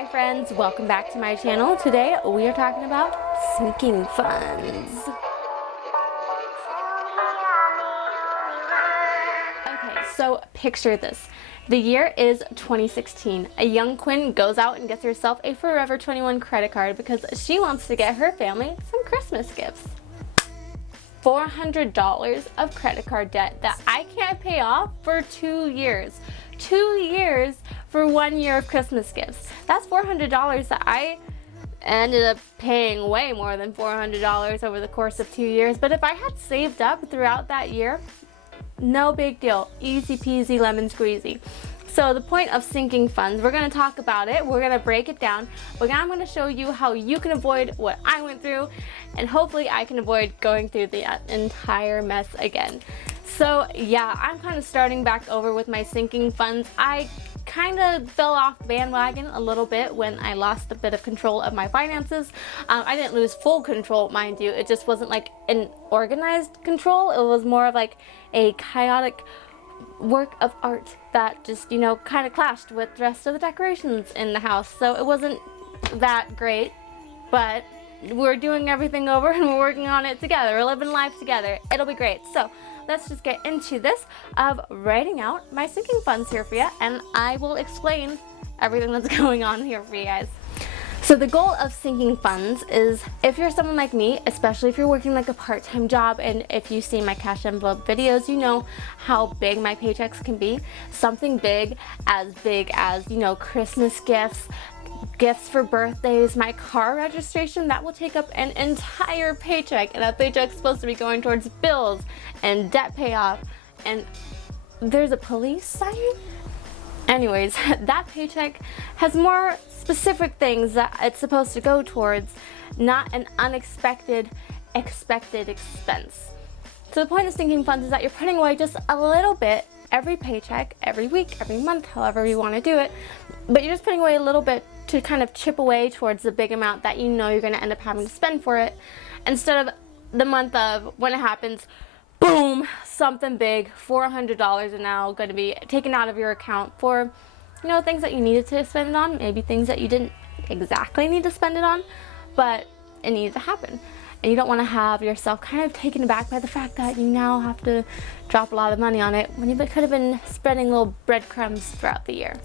Hi friends, welcome back to my channel. Today we are talking about sinking funds. Okay, so picture this. The year is 2016. A young Quinn goes out and gets herself a Forever 21 credit card because she wants to get her family some Christmas gifts. $400 of credit card debt that I can't pay off for 2 years. 2 years for 1 year of Christmas gifts. That's $400 that I ended up paying way more than $400 over the course of 2 years. But if I had saved up throughout that year, no big deal. Easy peasy lemon squeezy. So the point of sinking funds, we're going to talk about it, we're going to break it down, but now I'm going to show you how you can avoid what I went through, and hopefully I can avoid going through the entire mess again. So yeah, I'm kind of starting back over with my sinking funds. I kind of fell off the bandwagon a little bit when I lost a bit of control of my finances. I didn't lose full control, mind you. It just wasn't like an organized control. It was more of like a chaotic work of art that just, you know, kind of clashed with the rest of the decorations in the house. So it wasn't that great, but we're doing everything over and we're working on it together. We're living life together. It'll be great. So let's just get into this of writing out my sinking funds here for you, and I will explain everything that's going on here for you guys. So the goal of sinking funds is, if you're someone like me, especially if you're working like a part-time job, and if you see my cash envelope videos, you know how big my paychecks can be. Something big as, you know, Christmas gifts, gifts for birthdays, my car registration, that will take up an entire paycheck, and that paycheck's supposed to be going towards bills and debt payoff, and there's a police siren? Anyways, that paycheck has more specific things that it's supposed to go towards, not an unexpected, expected expense. So the point of sinking funds is that you're putting away just a little bit every paycheck, every week, every month, however you want to do it, but you're just putting away a little bit to kind of chip away towards the big amount that you know you're going to end up having to spend for it, instead of the month of when it happens, boom, something big, $400 are now going to be taken out of your account for, you know, things that you needed to spend it on, maybe things that you didn't exactly need to spend it on, but it needed to happen. And you don't want to have yourself kind of taken aback by the fact that you now have to drop a lot of money on it when you could have been spreading little breadcrumbs throughout the year.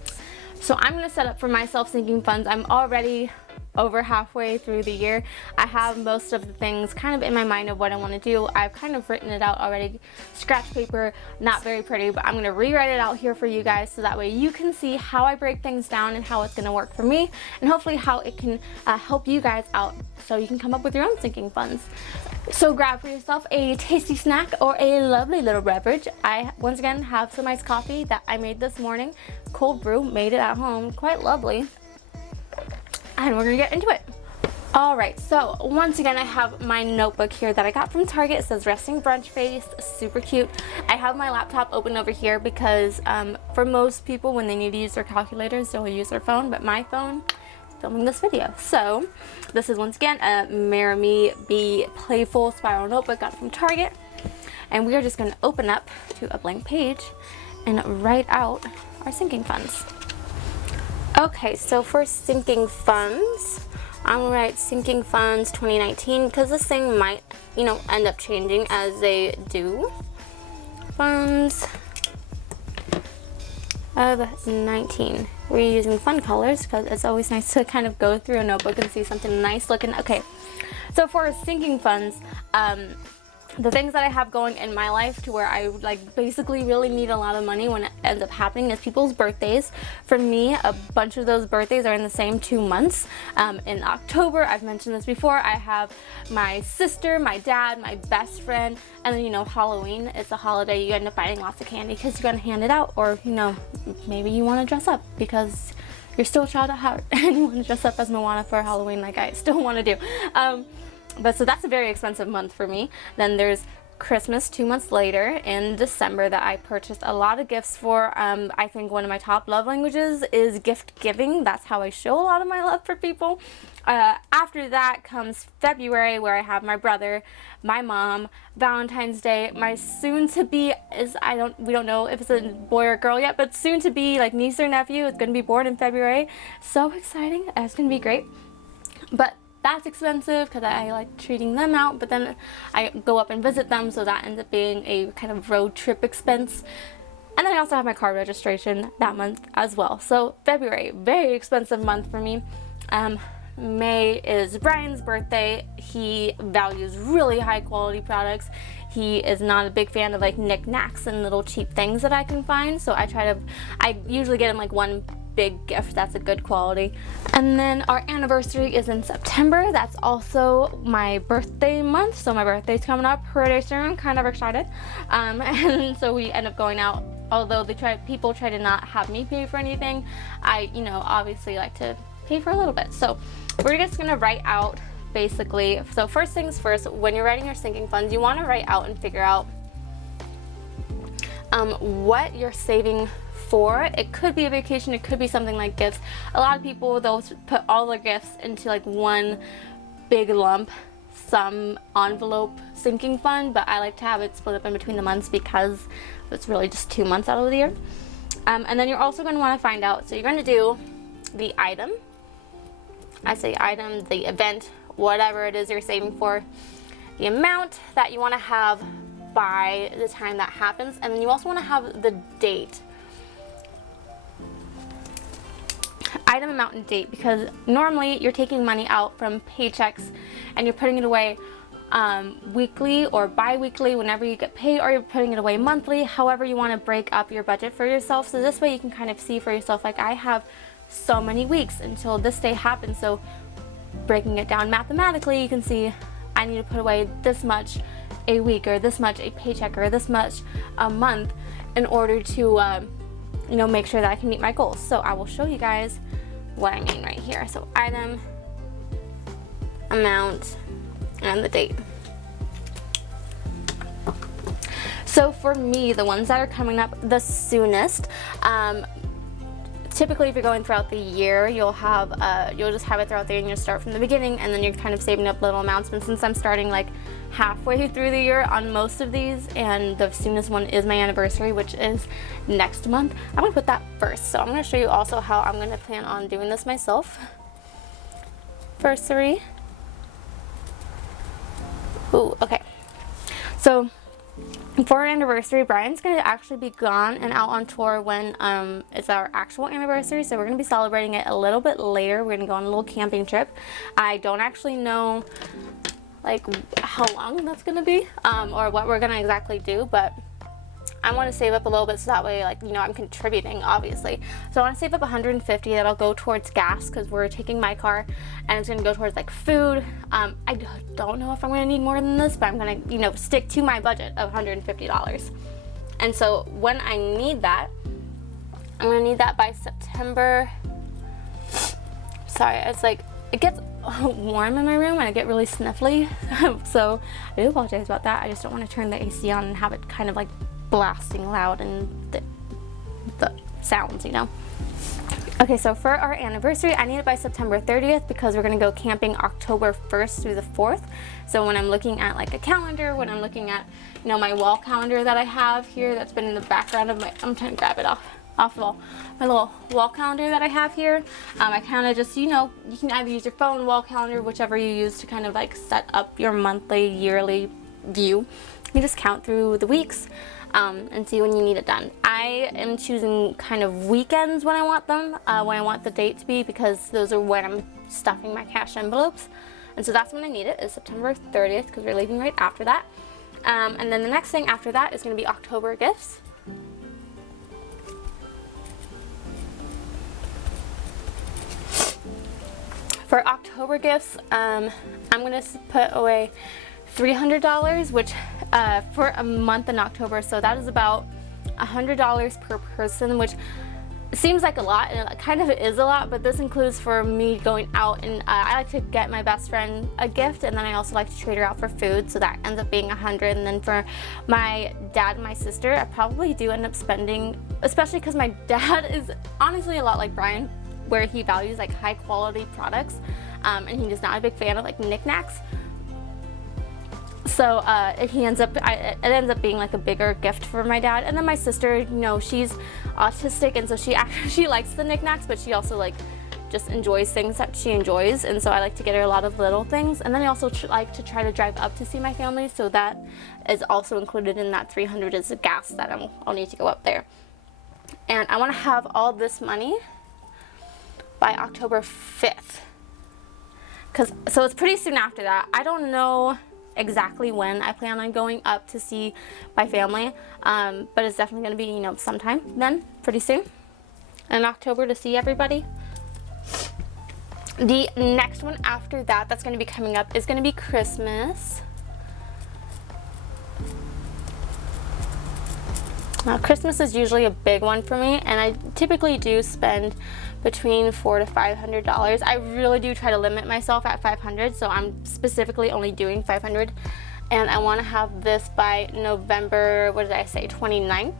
So I'm going to set up for myself sinking funds. I'm already over halfway through the year. I have most of the things kind of in my mind of what I want to do. I've kind of written it out already. Scratch paper, not very pretty, but I'm going to rewrite it out here for you guys so that way you can see how I break things down and how it's going to work for me, and hopefully how it can help you guys out so you can come up with your own sinking funds. So grab for yourself a tasty snack or a lovely little beverage. I once again have some iced coffee that I made this morning. Cold brew, made it at home, quite lovely. And we're gonna get into it. Alright, so once again I have my notebook here that I got from Target. It says resting brunch face, super cute. I have my laptop open over here because for most people when they need to use their calculators, they'll use their phone, but my phone is filming this video. So this is once again a Marry Me Be Playful spiral notebook got from Target, and we are just gonna open up to a blank page and write out our sinking funds. Okay, so for sinking funds, I'm gonna write sinking funds 2019 because this thing might, you know, end up changing as they do. Funds of 19. We're using fun colors because it's always nice to kind of go through a notebook and see something nice looking. Okay, so for sinking funds, the things that I have going in my life to where I like basically really need a lot of money when it ends up happening is people's birthdays. For me, a bunch of those birthdays are in the same 2 months. In October, I've mentioned this before, I have my sister, my dad, my best friend, and then, you know, Halloween. It's a holiday. You end up buying lots of candy because you're going to hand it out, or, you know, maybe you want to dress up because you're still a child at heart and you want to dress up as Moana for Halloween like I still want to do. But so that's a very expensive month for me. Then there's Christmas 2 months later in December that I purchased a lot of gifts for. I think one of my top love languages is gift giving. That's how I show a lot of my love for people. After that comes February, where I have my brother, my mom, Valentine's Day, my soon-to-be is, we don't know if it's a boy or girl yet, but soon-to-be like niece or nephew is going to be born in February. So exciting. It's going to be great. But that's expensive because I like treating them out, but then I go up and visit them, so that ends up being a kind of road trip expense. And then I also have my car registration that month as well. So February, very expensive month for me. May is Brian's birthday. He values really high quality products. He is not a big fan of like knickknacks and little cheap things that I can find, so I usually get him like one big gift that's a good quality. And then our anniversary is in September. That's also my birthday month, so my birthday's coming up pretty soon. Kind of excited. And so we end up going out. Although people try to not have me pay for anything, I obviously like to pay for a little bit. So we're just gonna write out basically. So first things first, when you're writing your sinking funds, you want to write out and figure out what you're saving for. It could be a vacation, it could be something like gifts. A lot of people, they'll put all their gifts into like one big lump sum envelope sinking fund, but I like to have it split up in between the months because it's really just 2 months out of the year. And then you're also going to want to find out, so you're going to do the item, I say item, the event, whatever it is you're saving for, the amount that you want to have by the time that happens, and then you also want to have the date. Item, amount, and date, because normally you're taking money out from paychecks and you're putting it away weekly or bi-weekly whenever you get paid, or you're putting it away monthly. However you want to break up your budget for yourself, so this way you can kind of see for yourself, like, I have so many weeks until this day happens, so breaking it down mathematically, you can see I need to put away this much a week, or this much a paycheck, or this much a month in order to make sure that I can meet my goals. So I will show you guys what I mean right here. So item, amount, and the date. So for me, the ones that are coming up the soonest, typically if you're going throughout the year, you'll just have it throughout the year and you'll start from the beginning, and then you're kind of saving up little amounts. But since I'm starting like halfway through the year on most of these, and the soonest one is my anniversary, which is next month, I'm gonna put that first. So I'm gonna show you also how I'm gonna plan on doing this myself. Anniversary. Ooh, okay. So for our anniversary, Brian's going to actually be gone and out on tour when it's our actual anniversary, so we're going to be celebrating it a little bit later. We're going to go on a little camping trip. I don't actually know like how long that's going to be or what we're going to exactly do, but I want to save up a little bit so that way, like, I'm contributing, obviously. So I want to save up $150 that'll go towards gas, because we're taking my car, and it's going to go towards like food. I don't know if I'm going to need more than this, but I'm going to, stick to my budget of $150. And so when I need that, I'm going to need that by September. Sorry, it's like, it gets warm in my room and I get really sniffly. So I do apologize about that. I just don't want to turn the AC on and have it kind of like blasting loud and the sounds, Okay, so for our anniversary, I need it by September 30th because we're going to go camping October 1st through the 4th. So when I'm looking at like a calendar, when I'm looking at, my wall calendar that I have here that's been in the background of I'm trying to grab it off the wall, my little wall calendar that I have here, I kind of just, you can either use your phone, wall calendar, whichever you use to kind of like set up your monthly, yearly view. You just count through the weeks and see when you need it done. I am choosing kind of weekends when I want them, when I want the date to be, because those are when I'm stuffing my cash envelopes. And so that's when I need it, is September 30th, because we're leaving right after that. And then the next thing after that is going to be October gifts. For October gifts, I'm going to put away $300, which for a month in October, so that is about $100 per person, which seems like a lot, and it kind of is a lot, but this includes for me going out, and I like to get my best friend a gift, and then I also like to treat her out for food, so that ends up being $100. And then for my dad and my sister, I probably do end up spending, especially because my dad is honestly a lot like Brian, where he values like high quality products, and he's not a big fan of like knickknacks. So it ends up being like a bigger gift for my dad. And then my sister, you know, she's autistic, and so she likes the knickknacks, but she also like just enjoys things that she enjoys, and so I like to get her a lot of little things. And then I also like to try to drive up to see my family, so that is also included in that $300 is the gas that I'll need to go up there. And I want to have all this money by October 5th, so it's pretty soon after that. I don't know exactly when I plan on going up to see my family, but it's definitely going to be, you know, sometime then, pretty soon in October, to see everybody. The next one after that that's going to be coming up is going to be Christmas. Now, Christmas is usually a big one for me, and I typically do spend between $400 to $500. I really do try to limit myself at $500, so I'm specifically only doing $500, and I want to have this by November, what did I say, 29th?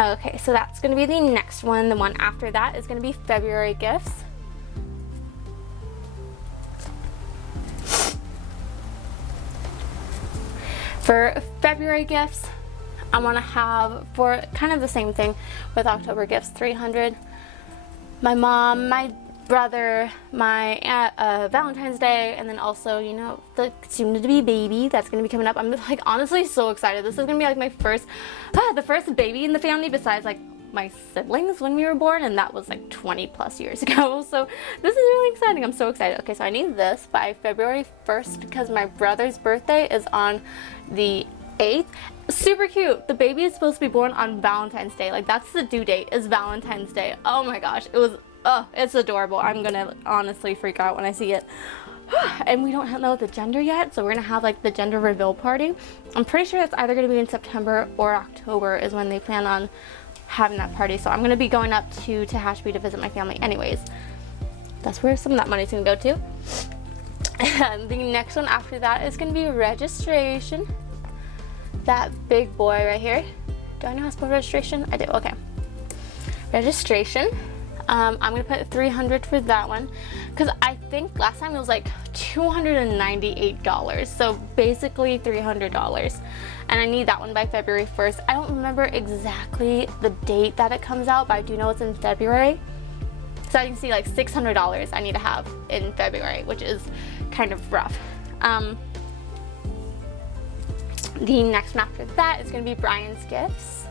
Okay, so that's going to be the next one. The one after that is going to be February gifts. For February gifts, I want to have, for kind of the same thing with October gifts, $300. My mom, my brother, my aunt, Valentine's Day, and then also, you know, the soon-to-be baby that's going to be coming up. I'm like honestly so excited. This is going to be like my first, the first baby in the family besides like my siblings when we were born, and that was like 20 plus years ago. So this is really exciting. I'm so excited. Okay, so I need this by February 1st because my brother's birthday is on the 8th. Super cute. The baby is supposed to be born on Valentine's Day. Like, that's the due date, is Valentine's Day. Oh my gosh, it's adorable. I'm gonna honestly freak out when I see it. And we don't know the gender yet, so we're gonna have like the gender reveal party. I'm pretty sure it's either gonna be in September or October is when they plan on having that party. So I'm gonna be going up to Tehachapi to visit my family anyways. That's where some of that money's gonna go to. And the next one after that is gonna be registration. That big boy right here. Do I know how to spell registration? I do. Okay. Registration. I'm gonna put $300 for that one because I think last time it was like $298, so basically $300, and I need that one by February 1st. I don't remember exactly the date that it comes out, but I do know it's in February. So I can see like $600 I need to have in February, which is kind of rough. The next one after that is gonna be Brian's gifts,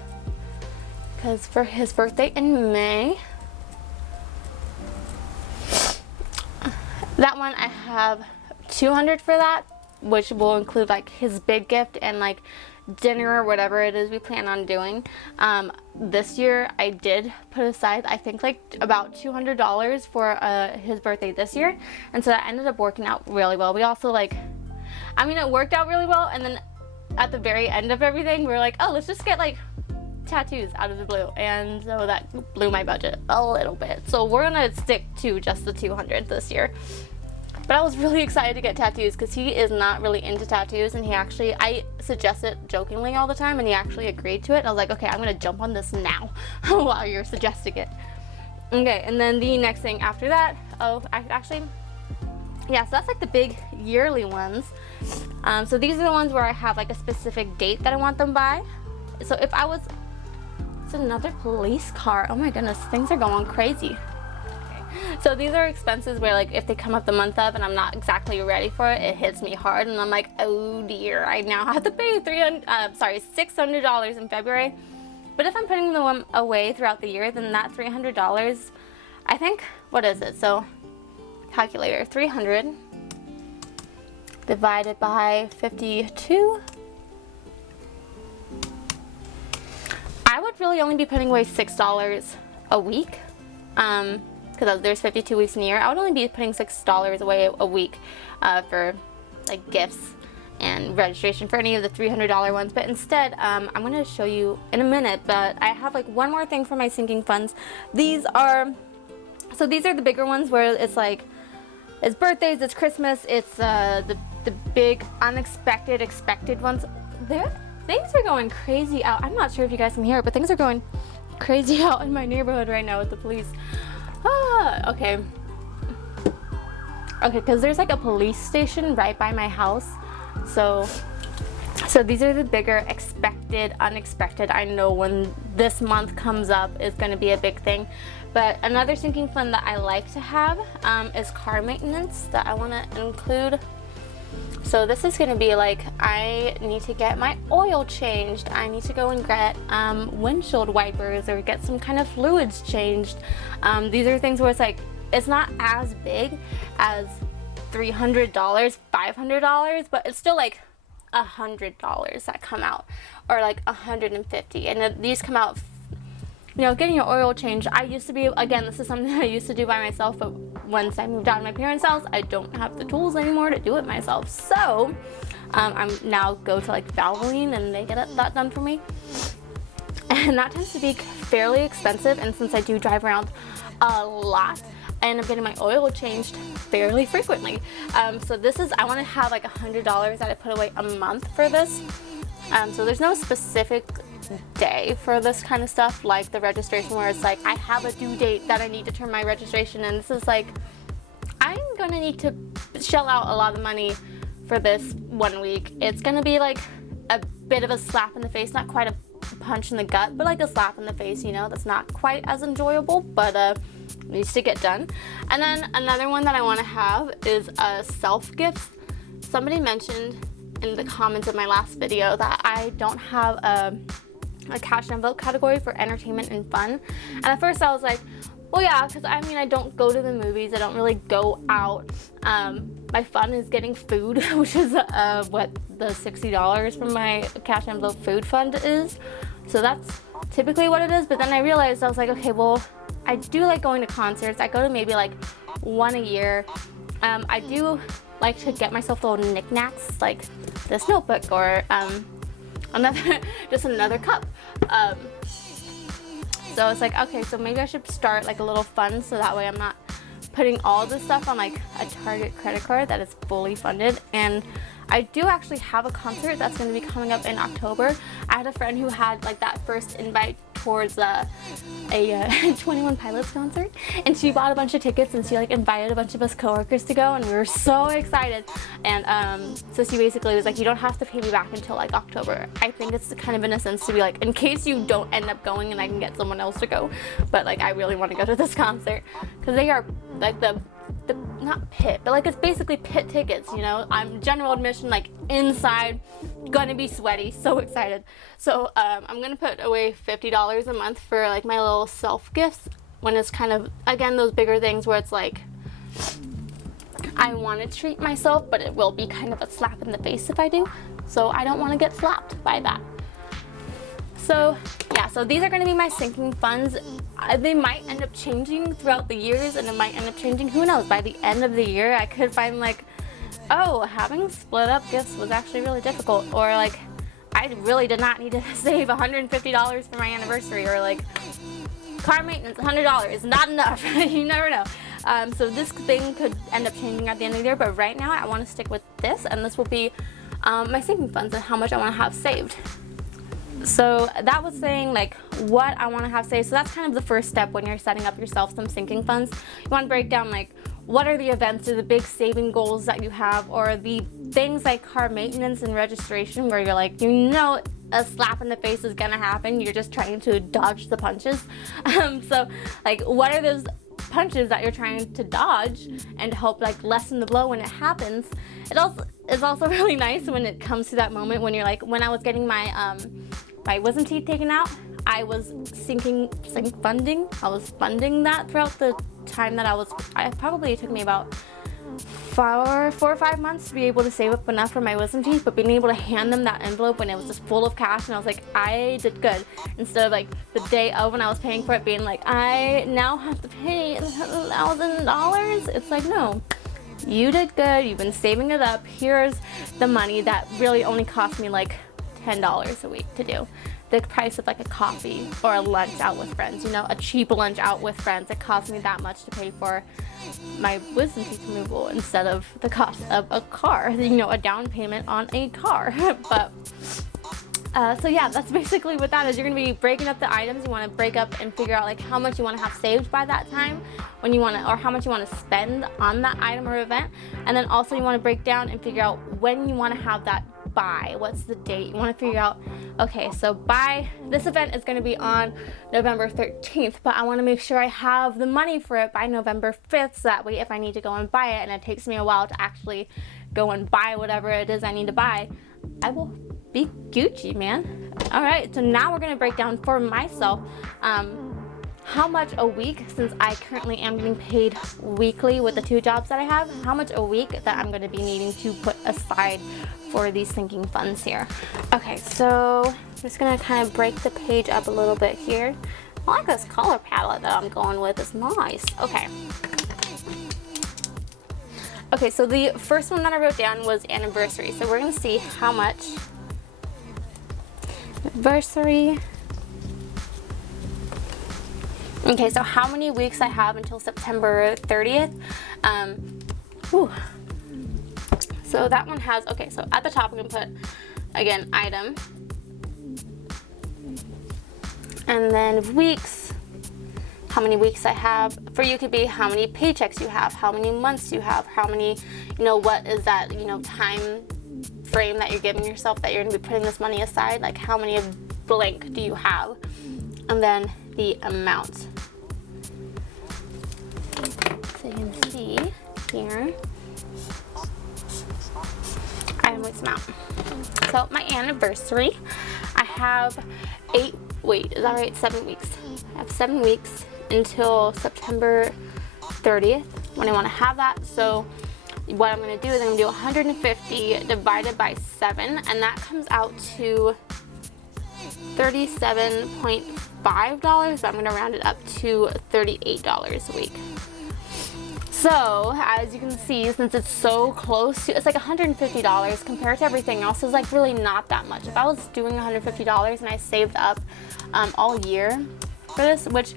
because for his birthday in May. That one I have $200 for that, which will include like his big gift and like dinner or whatever it is we plan on doing. This year I did put aside, I think like about $200 for his birthday this year, and so that ended up working out really well. We also like, I mean, it worked out really well, and then at the very end of everything we were like, oh, let's just get like tattoos out of the blue, and so that blew my budget a little bit. So we're gonna stick to just the $200 this year. But I was really excited to get tattoos because he is not really into tattoos, and I suggest it jokingly all the time, and he actually agreed to it. And I was like, okay, I'm gonna jump on this now while you're suggesting it. Okay, and then the next thing after that, yeah, so that's like the big yearly ones. So these are the ones where I have like a specific date that I want them by. So if I was, it's another police car. Oh my goodness, things are going crazy. So these are expenses where like if they come up the month of and I'm not exactly ready for it, it hits me hard, and I'm like, oh dear, I now have to pay $600 in February. But if I'm putting them away throughout the year, then that $300, I think, what is it? So calculator, 300 divided by 52. I would really only be putting away $6 a week. Because there's 52 weeks in a year, I would only be putting $6 away a week for like gifts and registration for any of the $300 ones, but instead I'm going to show you in a minute. But I have like one more thing for my sinking funds. These are the bigger ones where it's like, it's birthdays, it's Christmas, it's the big unexpected expected ones. Things are going crazy out. I'm not sure if you guys can hear it, but things are going crazy out in my neighborhood right now with the police. Okay, because there's like a police station right by my house. So these are the bigger expected, unexpected. I know when this month comes up is going to be a big thing. But another sinking fund that I like to have is car maintenance that I want to include. So this is going to be like, I need to get my oil changed. I need to go and get windshield wipers or get some kind of fluids changed. These are things where it's like, it's not as big as $300, $500, but it's still like $100 that come out, or like $150, and these come out. You know, getting your oil changed, I used to be, again, this is something I used to do by myself, but once I moved out of my parents' house, I don't have the tools anymore to do it myself. So I'm now go to like Valvoline and they get that done for me. And that tends to be fairly expensive, and since I do drive around a lot, I end up getting my oil changed fairly frequently. So this is, I want to have like $100 that I put away a month for this. So there's no specific day for this kind of stuff, like the registration where it's like I have a due date that I need to turn my registration in. This is like, I'm gonna need to shell out a lot of money for this 1 week. It's gonna be like a bit of a slap in the face, not quite a punch in the gut, but like a slap in the face, you know, that's not quite as enjoyable, but needs to get done. And then another one that I want to have is self-gifts. Somebody mentioned in the comments of my last video that I don't have a cash envelope category for entertainment and fun. And at first I was like, well, yeah, because I mean, I don't go to the movies, I don't really go out. My fun is getting food, which is what the $60 from my cash envelope food fund is. So that's typically what it is. But then I realized, I was like, okay, well, I do like going to concerts. I go to maybe like one a year. I do like to get myself little knickknacks like this notebook or another cup. So it's like, okay, so maybe I should start like a little fund so that way I'm not putting all this stuff on like a Target credit card that is fully funded. And I do actually have a concert that's going to be coming up in October. I had a friend who had like that first invite towards a 21 Pilots concert, and she bought a bunch of tickets and she like invited a bunch of us coworkers to go, and we were so excited. And so she basically was like, you don't have to pay me back until like October. I think it's kind of in a sense to be like, in case you don't end up going and I can get someone else to go, but like I really want to go to this concert because they are like the not pit, but like it's basically pit tickets, you know. I'm general admission, like inside, gonna be sweaty, so excited. So I'm gonna put away $50 a month for like my little self gifts when it's kind of, again, those bigger things where it's like I want to treat myself, but it will be kind of a slap in the face if I do, so I don't want to get slapped by that. So yeah, so these are going to be my sinking funds. They might end up changing throughout the years, and it might end up changing, who knows, by the end of the year I could find like, oh, having split up gifts was actually really difficult, or like I really did not need to save $150 for my anniversary, or like car maintenance, $100, not enough. You never know. So this thing could end up changing at the end of the year, but right now I want to stick with this, and this will be my sinking funds and how much I want to have saved. So that was saying like what I want to have saved. So that's kind of the first step when you're setting up yourself some sinking funds. You want to break down like what are the events or the big saving goals that you have, or the things like car maintenance and registration where you're like, you know, a slap in the face is gonna happen, you're just trying to dodge the punches. So like what are those punches that you're trying to dodge and hope like lessen the blow when it happens. It also is also really nice when it comes to that moment when you're like, when I was getting my my wisdom teeth taken out, I was funding that throughout the time that it took me about 4 or 5 months to be able to save up enough for my wisdom teeth, but being able to hand them that envelope when it was just full of cash, and I was like, I did good, instead of like the day of when I was paying for it being like, I now have to pay $1,000. It's like, no, you did good, you've been saving it up, here's the money that really only cost me like $10 a week to do. The price of like a coffee or a lunch out with friends, you know, a cheap lunch out with friends. It cost me that much to pay for my wisdom teeth removal instead of the cost of a car, you know, a down payment on a car. But so yeah, that's basically what that is. You're gonna be breaking up the items. You want to break up and figure out like how much you want to have saved by that time when you want to, or how much you want to spend on that item or event. And then also you want to break down and figure out when you want to have that buy. What's the date? You want to figure out, okay, so buy, this event is going to be on November 13th, but I want to make sure I have the money for it by November 5th, so that way if I need to go and buy it and it takes me a while to actually go and buy whatever it is I need to buy, I will be Gucci, man. All right, so now we're going to break down for myself how much a week, since I currently am getting paid weekly with the 2 jobs that I have, how much a week that I'm going to be needing to put aside for these sinking funds here. Okay, so I'm just going to kind of break the page up a little bit here. I like this color palette that I'm going with. It's nice. Okay. Okay, so the first one that I wrote down was anniversary. So we're going to see how much anniversary. Okay, so how many weeks I have until September 30th. So that one has, okay, so at the top I'm gonna put, again, item. And then weeks, how many weeks I have. For you could be how many paychecks you have, how many months you have, how many, you know, what is that, you know, time frame that you're giving yourself that you're gonna be putting this money aside, like how many blank do you have? And then the amount. So you can see here, item weeks amount. So my anniversary, I have 7 weeks. I have 7 weeks until September 30th when I want to have that. So what I'm going to do is I'm going to do 150 divided by 7, and that comes out to $37.5. I'm going to round it up to $38 a week. So as you can see, since it's so close to, it's like $150 compared to everything else, is like really not that much. If I was doing $150 and I saved up all year for this, which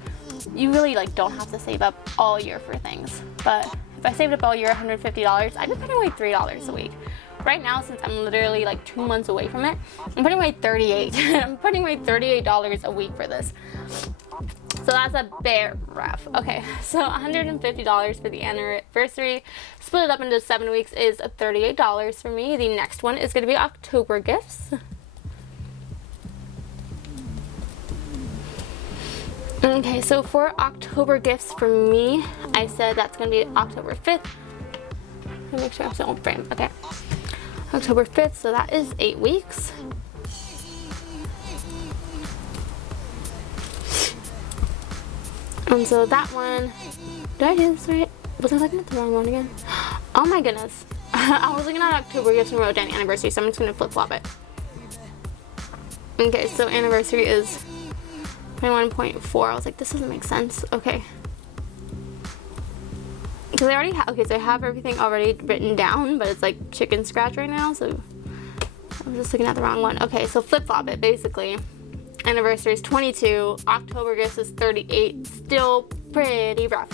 you really like don't have to save up all year for things, but if I saved up all year $150, I'd be putting away $3 a week. Right now, since I'm literally like 2 months away from it, I'm putting away $38. I'm putting away $38 a week for this. So that's a bit rough. Okay, so $150 for the anniversary. Split it up into 7 weeks is $38 for me. The next one is going to be October gifts. Okay, so for October gifts for me, I said that's going to be October 5th. Let me make sure I'm still on frame. Okay. October 5th, so that is 8 weeks. And so that one, did I do this right? Was I looking at the wrong one again? Oh my goodness. I was looking at October gifts and wrote down anniversary, so I'm just going to flip-flop it. Okay, so anniversary is 21.4. I was like, this doesn't make sense. Okay. Because I already have, okay, so I have everything already written down, but it's like chicken scratch right now, so I was just looking at the wrong one. Okay, so flip-flop it, basically. Anniversary is 22, October gifts is 38, still pretty rough,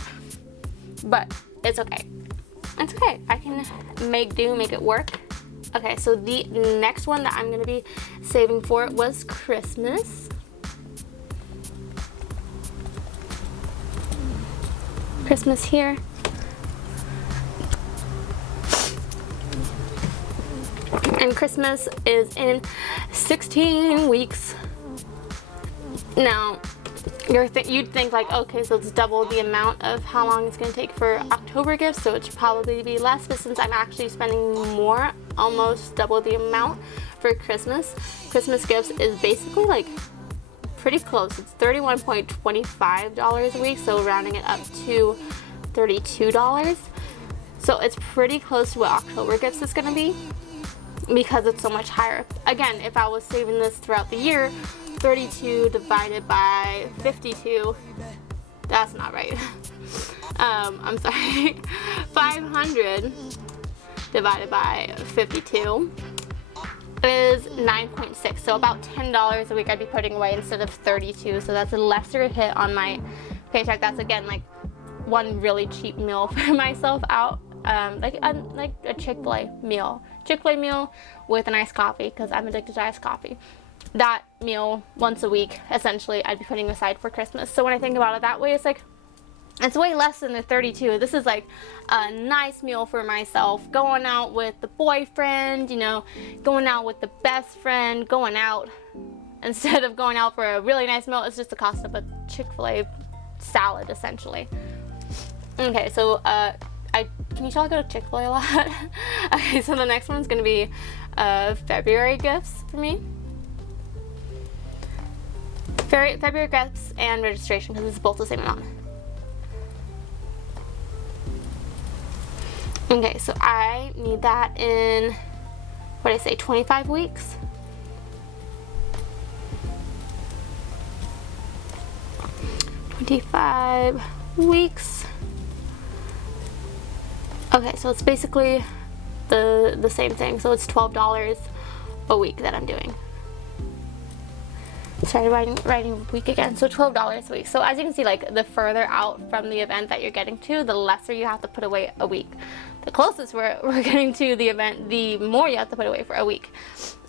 but it's okay. It's okay, I can make it work. Okay, so the next one that I'm gonna be saving for was Christmas. Christmas here. And Christmas is in 16 weeks. Now, you'd think like, okay, so it's double the amount of how long it's going to take for October gifts, so it should probably be less, but since I'm actually spending more, almost double the amount for Christmas, Christmas gifts is basically like pretty close. It's $31.25 a week, so rounding it up to $32. So it's pretty close to what October gifts is going to be, because it's so much higher. Again, if I was saving this throughout the year, 32 divided by 52, that's not right. I'm sorry, 500 divided by 52 is 9.6, so about $10 a week I'd be putting away instead of 32, so that's a lesser hit on my paycheck. That's again like one really cheap meal for myself out, like a Chick-fil-A meal. Chick-fil-A meal with an iced coffee, because I'm addicted to iced coffee. That meal once a week, essentially, I'd be putting aside for Christmas. So when I think about it that way, it's like, it's way less than the 32. This is like a nice meal for myself, going out with the boyfriend, you know, going out with the best friend, going out. Instead of going out for a really nice meal, it's just the cost of a Chick-fil-A salad, essentially. Okay, so can you tell I go to Chick-fil-A a lot? Okay, so the next one's gonna be February gifts for me. February gifts and registration, because it's both the same amount. Okay, so I need that in, what did I say, 25 weeks? $25 Okay, so it's basically the same thing. So it's $12 a week that I'm doing. Sorry, writing week again. So $12 a week. So as you can see, like the further out from the event that you're getting to, the lesser you have to put away a week. The closest we're getting to the event, the more you have to put away for a week.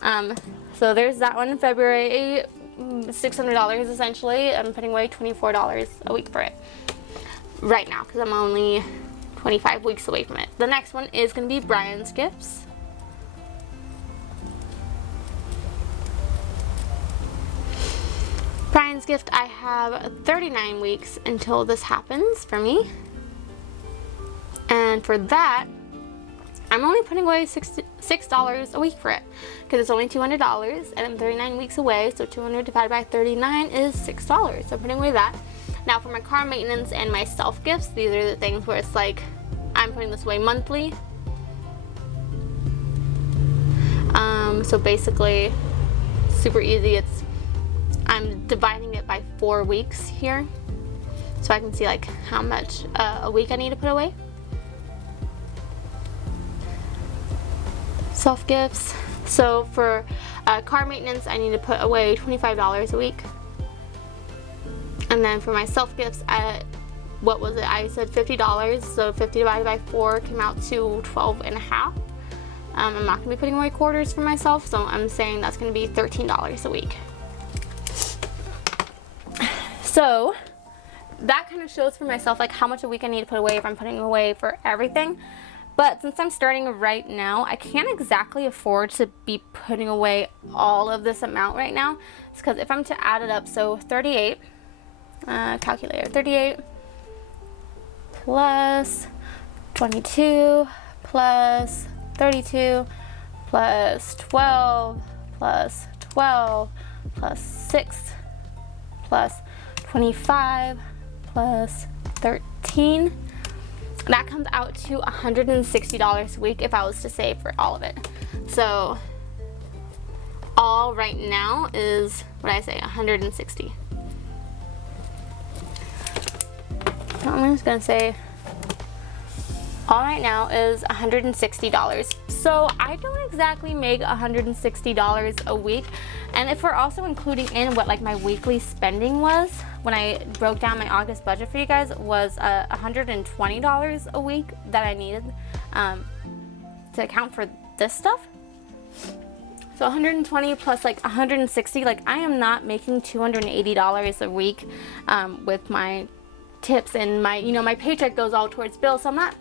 So there's that one in February. $600 essentially. I'm putting away $24 a week for it right now, because I'm only 25 weeks away from it. The next one is going to be Brian's gifts. Brian's gift, I have 39 weeks until this happens for me. And for that, I'm only putting away $6 a week for it, because it's only $200 and I'm 39 weeks away, so 200 divided by 39 is $6. So I'm putting away that. Now for my car maintenance and my self gifts, these are the things where it's like I'm putting this away monthly. So basically super easy. I'm dividing it by 4 weeks here, so I can see like how much a week I need to put away. Self gifts. So for car maintenance, I need to put away $25 a week. And then for my self gifts, what was it? I said $50. So 50 divided by 4 came out to 12.5. I'm not gonna be putting away quarters for myself, so I'm saying that's gonna be $13 a week. So that kind of shows for myself like how much a week I need to put away if I'm putting away for everything. But since I'm starting right now, I can't exactly afford to be putting away all of this amount right now. It's because if I'm to add it up, so 38, calculator, 38 plus 22 plus 32 plus 12 plus 12 plus 6 plus 25 plus 13. That comes out to $160 a week if I was to save for all of it. So all right now is, what did I say, 160. So I'm just gonna say all right now is $160. So I don't exactly make $160 a week. And if we're also including in what like my weekly spending was, when I broke down my August budget for you guys, was $120 a week that I needed to account for this stuff. So 120 plus like 160, like I am not making $280 a week with my tips and my, you know, my paycheck goes all towards bills, so I'm not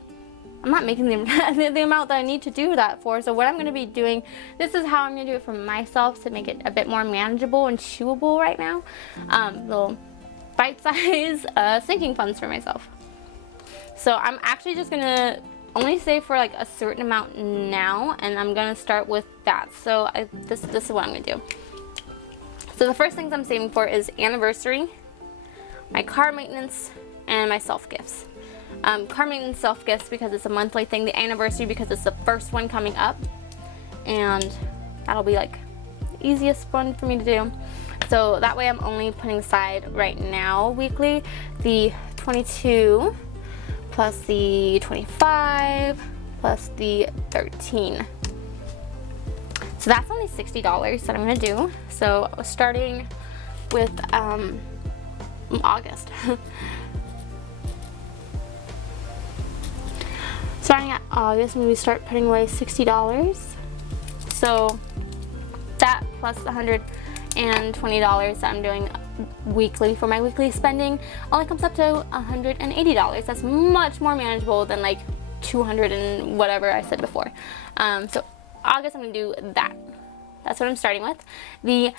making the amount that I need to do that for. So what I'm going to be doing, this is how I'm going to do it for myself to make it a bit more manageable and chewable right now. Little bite-size sinking funds for myself. So I'm actually just going to only save for like a certain amount now, and I'm going to start with that. So this is what I'm going to do. So the first things I'm saving for is anniversary, my car maintenance, and my self-gifts. Car maintenance, self-gifts because it's a monthly thing, the anniversary because it's the first one coming up, and that'll be like the easiest one for me to do. So that way I'm only putting aside right now weekly the $22 plus the 25 plus the 13. So that's only $60 that I'm gonna do. So starting with August. Starting at August, maybe start putting away $60. So that plus the $120 that I'm doing weekly for my weekly spending only comes up to $180. That's much more manageable than like 200 and whatever I said before. So August, I'm gonna do that. That's what I'm starting with. The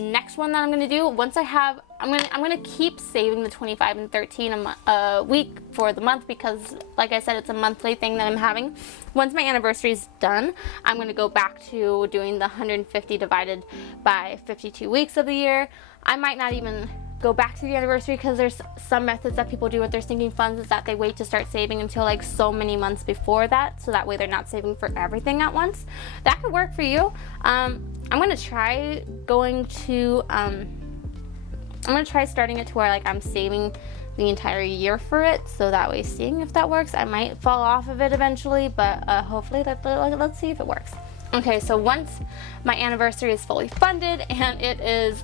next one that I'm gonna do, once I have, I'm gonna keep saving the 25 and 13 a week for the month, because like I said, it's a monthly thing that I'm having. Once my anniversary is done, I'm gonna go back to doing the 150 divided by 52 weeks of the year. I might not even go back to the anniversary, because there's some methods that people do with their sinking funds is that they wait to start saving until like so many months before that, so that way they're not saving for everything at once. That could work for you. I'm gonna try going to I'm gonna try starting it to where like I'm saving the entire year for it, so that way seeing if that works. I might fall off of it eventually, but hopefully let's see if it works. Okay, so once my anniversary is fully funded and it is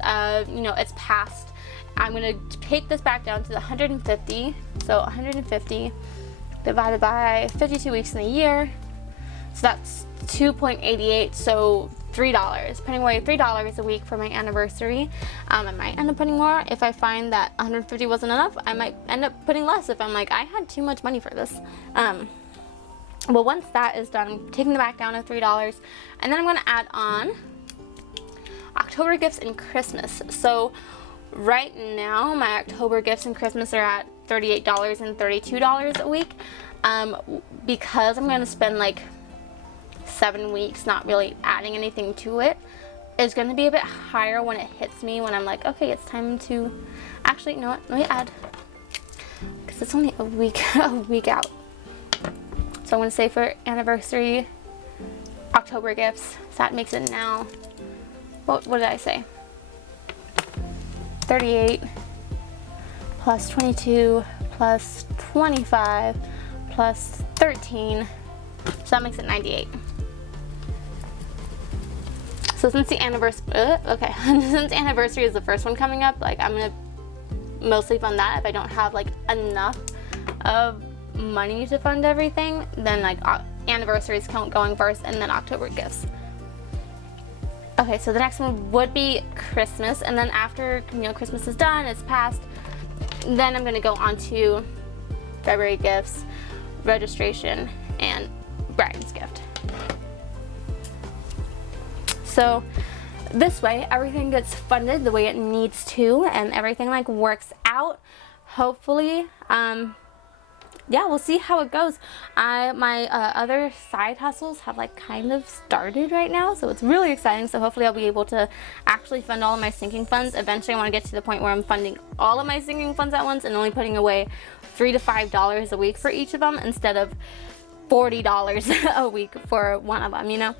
you know, it's past, I'm gonna take this back down to the 150. So 150 divided by 52 weeks in a year. So that's 2.88. So $3. Putting away $3 a week for my anniversary. I might end up putting more. If I find that 150 wasn't enough, I might end up putting less if I'm like, I had too much money for this. Well, once that is done, I'm taking it back down to $3, and then I'm gonna add on October gifts and Christmas. So right now, my October gifts and Christmas are at $38 and $32 a week. Because I'm gonna spend like 7 weeks not really adding anything to it, it's gonna be a bit higher when it hits me, when I'm like, okay, it's time to, actually, you know what, let me add, because it's only a week out. So I'm gonna say for anniversary, October gifts, so that makes it now, what did I say? 38 plus 22 plus 25 plus 13, so that makes it 98. So since the anniversary, since anniversary is the first one coming up, like I'm gonna mostly fund that. If I don't have like enough of money to fund everything, then like anniversaries count going first, and then October gifts. Okay, so the next one would be Christmas, and then after, you know, Christmas is done, it's passed, then I'm gonna go on to February gifts, registration, and bride's gift. So this way everything gets funded the way it needs to, and everything like works out, hopefully. Yeah, we'll see how it goes. My other side hustles have like kind of started right now, so it's really exciting. So hopefully I'll be able to actually fund all of my sinking funds. Eventually I want to get to the point where I'm funding all of my sinking funds at once and only putting away $3 to $5 a week for each of them, instead of $40 a week for one of them, you know?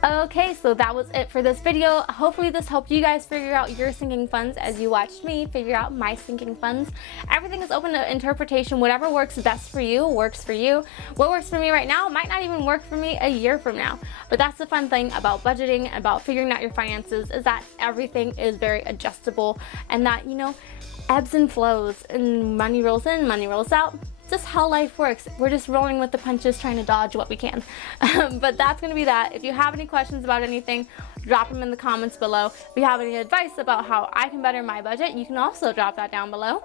Okay, so that was it for this video. Hopefully this helped you guys figure out your sinking funds as you watched me figure out my sinking funds. Everything is open to interpretation. Whatever works best for you works for you. What works for me right now might not even work for me a year from now. But that's the fun thing about budgeting, about figuring out your finances, is that everything is very adjustable, and that, you know, ebbs and flows, and money rolls in, money rolls out. Just how life works. We're just rolling with the punches, trying to dodge what we can. But that's gonna be that. If you have any questions about anything, drop them in the comments below. If you have any advice about how I can better my budget, you can also drop that down below.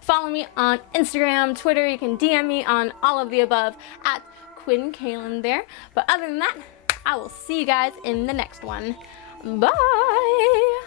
Follow me on Instagram, Twitter. You can DM me on all of the above at QuinneKalyn there. But other than that, I will see you guys in the next one. Bye!